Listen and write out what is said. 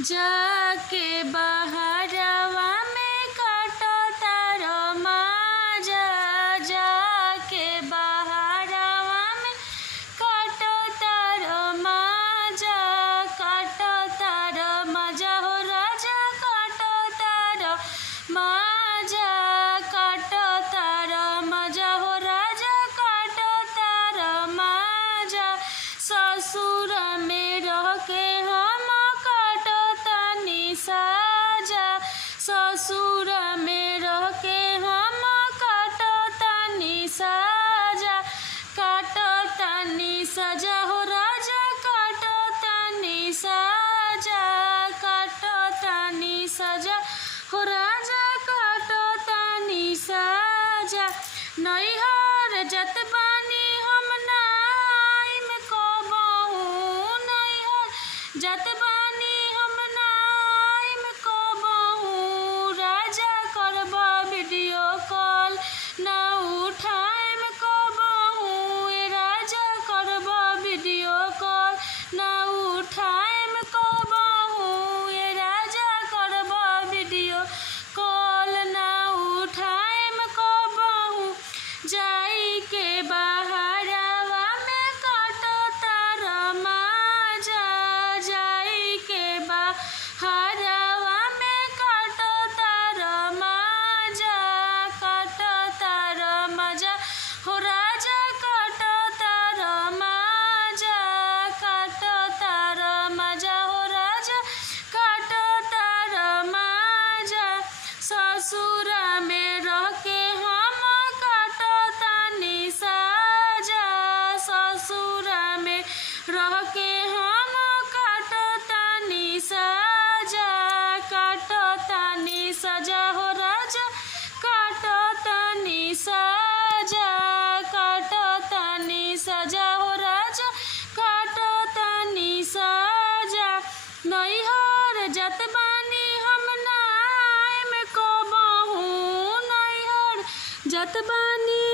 जाके बहरवा में काटो तारो माजा, जाके बहरवा में काटो तारो माजा, काटो तारो माजा हो राजा, काटो तारो माजा, काटो तारो माजा हो राजा, काटो तारो माजा। ससुर में रह के हम काटो तनी साजा, ससुर में रह के हम काटो तनी साजा, काटो तनी सजा हो राजा, काटो तनी साजा, काटो तनी सजा हो राजा, काटो तनी साजा। नैहर जत बानी हम नाइम कबहू, नैहर जत बानी हम नाइम कबहू, राजा करब वीडियो कॉल ना उठाइम कबहू, राजा करब वीडियो कॉल ना उठाइम कबहू, राजा करब वीडियो कॉल ना उठाइम कबहू। जाई के बहरवा में काटो तारो माजा, जाई के बहरवा में काटो तारो माजा, काटो तारो माजा हो राजा, काटो तारो माजा, काटो तारो माजा हो राजा, काटो तारो माजा। ससुर में रह के हम काटो तनी साजा, ससुर में रह के हम काटो तनी साजा, काटो तनी सजा हो राजा, काटो तनी साजा, काटो तनी सजा हो राजा, काटो तनी साजा। नैहर जत बानी हम नाइम कबहू, नैहर जत बानी